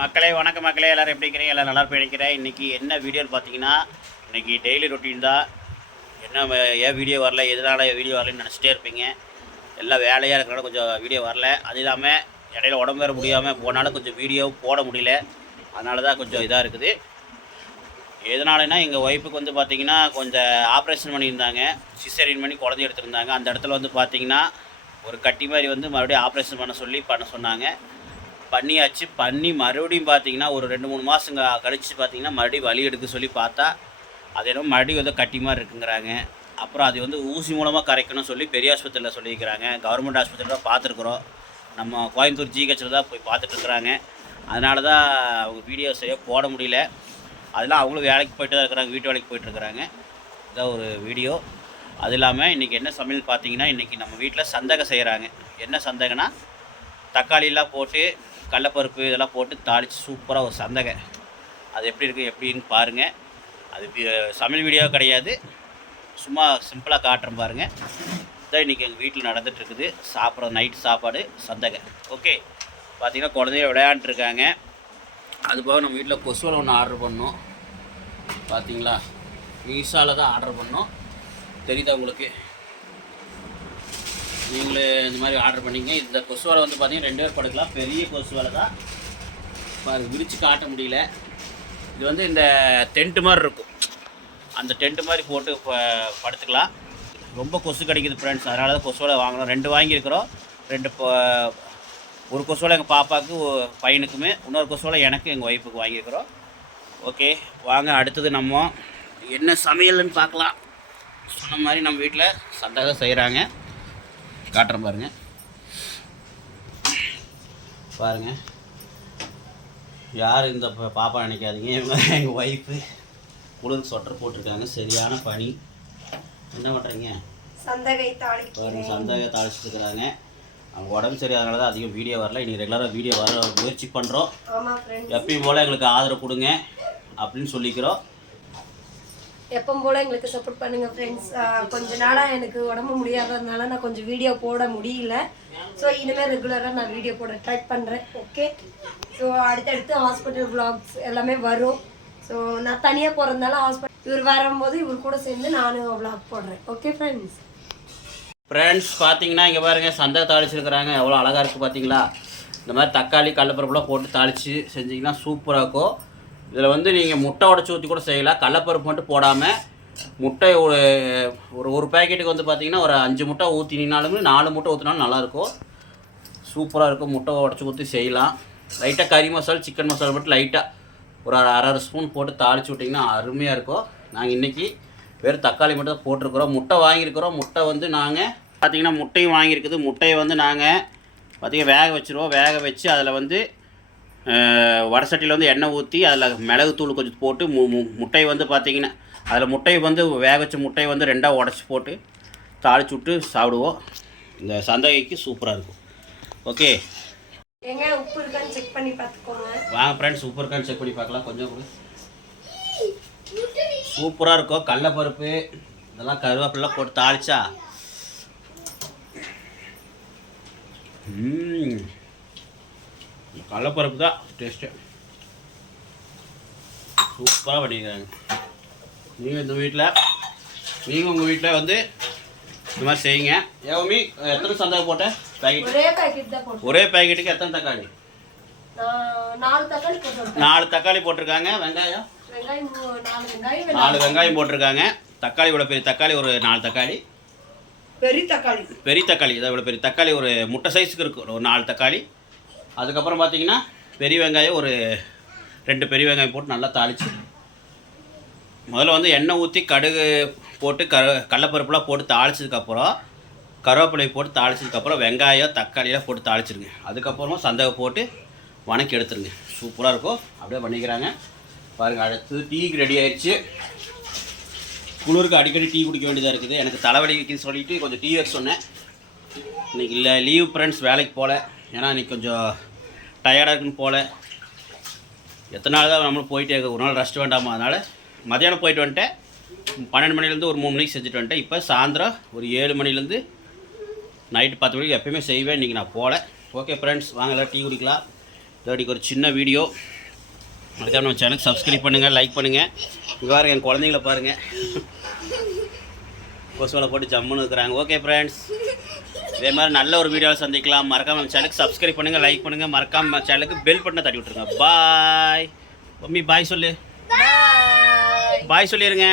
மக்களே வணக்கம் மக்களே, எல்லோரும் எப்படி இருக்கிறீங்க? எல்லோரும் நல்லா நினைக்கிறேன். இன்றைக்கி என்ன வீடியோன்னு பார்த்தீங்கன்னா, இன்றைக்கி டெய்லி ரொட்டீன் தான். என்ன ஏன் வீடியோ வரல, எதனால் வீடியோ வரலன்னு நினச்சிட்டே இருப்பீங்க. எல்லாம் வேலையாக இருக்கிறனால கொஞ்சம் வீடியோ வரல. அது இல்லாமல் இடையில உடம்பு வேறு முடியாமல் போனாலும் கொஞ்சம் வீடியோ போட முடியல. அதனால தான் கொஞ்சம் இதாக இருக்குது. எதனாலனா எங்கள் ஒய்ஃபுக்கு வந்து பார்த்திங்கன்னா கொஞ்சம் ஆப்ரேஷன் பண்ணியிருந்தாங்க. சிசேரியன் பண்ணி குழந்தை எடுத்திருந்தாங்க. அந்த இடத்துல வந்து பார்த்திங்கன்னா ஒரு கட்டி மாதிரி வந்து மறுபடியும் ஆப்ரேஷன் பண்ண சொன்னாங்க. பண்ணியாச்சு. பண்ணி மறுபடியும் பார்த்தீங்கன்னா ஒரு 2-3 மாதங்க கழித்து பார்த்தீங்கன்னா மறுபடியும் வலி எடுக்க சொல்லி பார்த்தா அது என்னமோ மறுபடியும் வந்து கட்டி மாதிரி இருக்குங்கிறாங்க. அப்புறம் அது வந்து ஊசி மூலமாக கரைக்கணும்னு சொல்லி பெரிய ஆஸ்பத்திரியில் சொல்லியிருக்கிறாங்க. கவர்மெண்ட் ஆஸ்பத்திரியில் தான் பார்த்துருக்குறோம். நம்ம கோயம்புத்தூர் ஜிஹெச்சில் தான் போய் பார்த்துட்ருக்குறாங்க. அதனால தான் அவங்க வீடியோ சரியாக போட முடியல. அதெல்லாம் அவங்களும் வேலைக்கு போய்ட்டு தான் இருக்கிறாங்க, வீட்டு வேலைக்கு போய்ட்டுருக்குறாங்க. இதான் ஒரு வீடியோ. அது இல்லாமல் இன்றைக்கி என்ன சமையல் பார்த்தீங்கன்னா, இன்றைக்கி நம்ம வீட்டில் சந்தகம் செய்கிறாங்க. என்ன சந்தகம்னா, தக்காளியெல்லாம் போட்டு கடலப்பருப்பு இதெல்லாம் போட்டு தாளித்து சூப்பராக ஒரு சந்தகை. அது எப்படி இருக்குது எப்படின்னு பாருங்கள். அது சமையல் வீடியோ கிடையாது, சும்மா சிம்பிளாக காட்டுறேன் பாருங்கள். இதான் இன்றைக்கி எங்கள் வீட்டில் நடந்துகிட்ருக்குது. சாப்பிட்ற நைட்டு சாப்பாடு சந்தகை. ஓகே, பார்த்திங்கன்னா குழந்தைய விளையாண்டுருக்காங்க. அதுபோக நம்ம வீட்டில் கொசுவலை ஒன்று ஆர்டர் பண்ணோம். பார்த்திங்களா, மீஷாவில் தான் ஆர்டர் பண்ணோம். தெரியுதா உங்களுக்கு? நீங்களே இந்த மாதிரி ஆர்டர் பண்ணிங்க. இந்த கொசுவலை வந்து பார்த்திங்கன்னா 2 பேர் படுக்கலாம். பெரிய கொசுவலை தான் விரித்து காட்ட முடியல. இது வந்து இந்த டென்ட்டு மாதிரி இருக்கும். அந்த டென்ட்டு மாதிரி போட்டு படுத்துக்கலாம். ரொம்ப கொசு கிடைக்குது ஃப்ரெண்ட்ஸ். அதனால தான் கொசுவலை வாங்கணும். 2 வாங்கியிருக்கிறோம். 2 ஒரு கொசுவலை எங்கள் பாப்பாவுக்கு பையனுக்குமே, இன்னொரு கொசுவலை எனக்கு எங்கள் ஒய்ஃபுக்கு வாங்கியிருக்கிறோம். ஓகே, வாங்க அடுத்தது நம்ம என்ன சமையல்னு பார்க்கலாம். சொன்ன மாதிரி நம்ம வீட்டில் சந்தகம் செய்கிறாங்க. காட்டுறேன் பாருங்கள். பாருங்கள், யார் இந்த பாப்பா நினைக்காதீங்க. இவங்க எங்கள் ஒய்ஃபு. குளிருக்கு சொட்டர் போட்டிருக்காங்க. சரியான பனி. என்ன பண்ணுறீங்க? சந்தகை தாளிக்கிறேன். சந்தகை தாளிச்சுட்டு இருக்கிறாங்க. அவங்க உடம்பு சரி, அதனால தான் அதிகம் வீடியோ வரல. இன்றைக்கி ரெகுலராக வீடியோ வர முயற்சி பண்ணுறோம். எப்பயும் போல் எங்களுக்கு ஆதரவு கொடுங்க அப்படின்னு சொல்லிக்கிறோம். எப்பவும் போல் எங்களுக்கு சப்போர்ட் பண்ணுங்கள் ஃப்ரெண்ட்ஸ். கொஞ்ச நாளாக எனக்கு உடம்பு முடியாததுனால நான் கொஞ்சம் வீடியோ போட முடியல. ஸோ இனிமேல் ரெகுலராக நான் வீடியோ போட ட்ரை பண்ணுறேன். ஓகே, ஸோ அடுத்தடுத்து ஹாஸ்பிட்டல் வ்ளாக்ஸ் எல்லாமே வரும். ஸோ நான் தனியாக போகிறதுனால ஹாஸ்பிட்டல் இவர் வரும்போது இவர் கூட சேர்ந்து நானும் வ்ளாக் போடுறேன். ஓகே ஃப்ரெண்ட்ஸ் பார்த்தீங்கன்னா இங்கே பாருங்கள், சந்தக தாளிச்சிருக்கிறாங்க. எவ்வளோ அழகாக இருக்குது பார்த்தீங்களா? இந்த மாதிரி தக்காளி கடலப்பருப்புலாம் போட்டு தாளித்து செஞ்சிங்கன்னா சூப்பராக இருக்கும். இதில் வந்து நீங்கள் முட்டை உடச்சி ஊற்றி கூட செய்யலாம். கடலப்பருப்பு மட்டும் போடாமல் முட்டை ஒரு பேக்கெட்டுக்கு வந்து பார்த்திங்கன்னா ஒரு 5 முட்டை ஊற்றினாலும் 4 முட்டை ஊற்றினாலும் நல்லாயிருக்கும். சூப்பராக இருக்கும். முட்டை உடச்சி ஊற்றி செய்யலாம். லைட்டாக கறி மசாலா சிக்கன் மசாலா மட்டும் லைட்டாக ஒரு அரை ஸ்பூன் போட்டு தாளித்து விட்டிங்கன்னா அருமையாக இருக்கும். நாங்கள் இன்றைக்கி வெறும் தக்காளி மட்டும் தான் போட்டிருக்கிறோம். முட்டை வாங்கியிருக்கிறோம். முட்டை வந்து நாங்கள் பார்த்திங்கன்னா முட்டையும் வாங்கியிருக்குது. முட்டையை வந்து நாங்கள் பார்த்திங்கன்னா வேக வச்சுருவோம். வேக வச்சு அதில் வந்து வடை சட்டியில் வந்து எண்ணெய் ஊற்றி அதில் மிளகுத்தூள் கொஞ்சம் போட்டு முட்டையை வந்து பார்த்திங்கன்னா அதில் முட்டையை வந்து வேக வச்ச முட்டையை வந்து 2ஆக உடச்சி போட்டு தாளிச்சு விட்டு சாப்பிடுவோம். இந்த சந்தகைக்கு சூப்பராக இருக்கும். ஓகே, உப்பு இருக்கான்னு செக் பண்ணி பார்த்துக்கோங்க. வாங்க ஃப்ரெண்ட்ஸ், உப்பு இருக்கான்னு செக் பண்ணி பார்க்கலாம். கொஞ்சம் கூட சூப்பராக இருக்கும். கடலப்பருப்பு இதெல்லாம் கருவேப்பிலாம் போட்டு தாளிச்சா கடலப்பருப்பு தான் டேஸ்ட்டு. சூப்பராக பண்ணியிருக்காங்க. நீங்கள் உங்கள் வீட்டில் வந்து இந்த மாதிரி செய்யுங்க. ஏவமி, எத்தனை சந்தகம் போட்டேன்? பேக்கெட் ஒரே பேக்கெட்டுக்கு எத்தனை தக்காளி? 4 தக்காளி போட்டிருக்காங்க. வெங்காயம் 4 வெங்காயம் போட்டிருக்காங்க. தக்காளி இவ்வளோ பெரிய தக்காளி, ஒரு 4 தக்காளி. பெரிய தக்காளி இதை இவ்வளோ பெரிய தக்காளி ஒரு முட்டை சைஸுக்கு இருக்கும். ஒரு 4 தக்காளி. அதுக்கப்புறம் பார்த்தீங்கன்னா பெரிய வெங்காயம் ஒரு 2 பெரிய வெங்காயம் போட்டு நல்லா தாளித்து முதல்ல வந்து எண்ணெய் ஊற்றி கடுகு போட்டு கடலப்பருப்புலாம் போட்டு தாளிச்சதுக்கப்புறம் கருவேப்பிலை போட்டு தாளிச்சதுக்கப்புறம் வெங்காயம் தக்காளியெல்லாம் போட்டு தாளிச்சிருங்க. அதுக்கப்புறமா சந்தகம் போட்டு வணக்கி எடுத்துருங்க. சூப்பராக இருக்கும். அப்படியே பண்ணிக்கிறாங்க பாருங்கள். அடுத்து டீக்கு ரெடி ஆயிடுச்சு. குளிருக்கு அடிக்கடி டீ குடிக்க வேண்டியதாக இருக்குது. எனக்கு தலைவலிக்குன்னு சொல்லிவிட்டு கொஞ்சம் டீ வைக்க சொன்னேன். இன்றைக்கி இல்லை, லீவ் ஃப்ரெண்ட்ஸ், வேலைக்கு போகல. ஏன்னா இன்றைக்கி கொஞ்சம் டயர்டாக இருக்குன்னு போகல. எத்தனை நாள் தான் நம்மளும் போயிட்டே இருக்க, ஒரு நாள் ரெஸ்ட் வேண்டாமா? அதனால் மதியானம் போயிட்டு வந்துட்டேன். 12 மணிலேருந்து ஒரு 3 மணிக்கு செஞ்சுட்டு வந்துட்டேன். இப்போ சாயந்தரம் ஒரு 7 மணிலேருந்து நைட்டு 10 மணிக்கு எப்போயுமே செய்வேன். இன்றைக்கி நான் போகல. ஓகே ஃப்ரெண்ட்ஸ், வாங்க எல்லாம் டீ குடிக்கலாம். தேடிக்கு ஒரு சின்ன வீடியோ. அதுக்காக நம்ம சேனலுக்கு சப்ஸ்கிரைப் பண்ணுங்கள், லைக் பண்ணுங்கள். இங்கே பாருங்கள் என் குழந்தைங்கள பாருங்கள், கொசுவலை போட்டு ஜம்முன்னு இருக்கிறாங்க. ஓகே ஃப்ரெண்ட்ஸ், இதே மாதிரி நல்ல ஒரு வீடியோவில் சந்திக்கலாம். மறக்காமல் நம்ம சேனலுக்கு சப்ஸ்கிரைப் பண்ணுங்கள், லைக் பண்ணுங்கள். மறக்காமல் நம்ம சேனலுக்கு பெல் பட்டனை தட்டி விட்ருங்க. பாய் மம்மி, பாய் சொல்லு. பாய் சொல்லிடுங்க.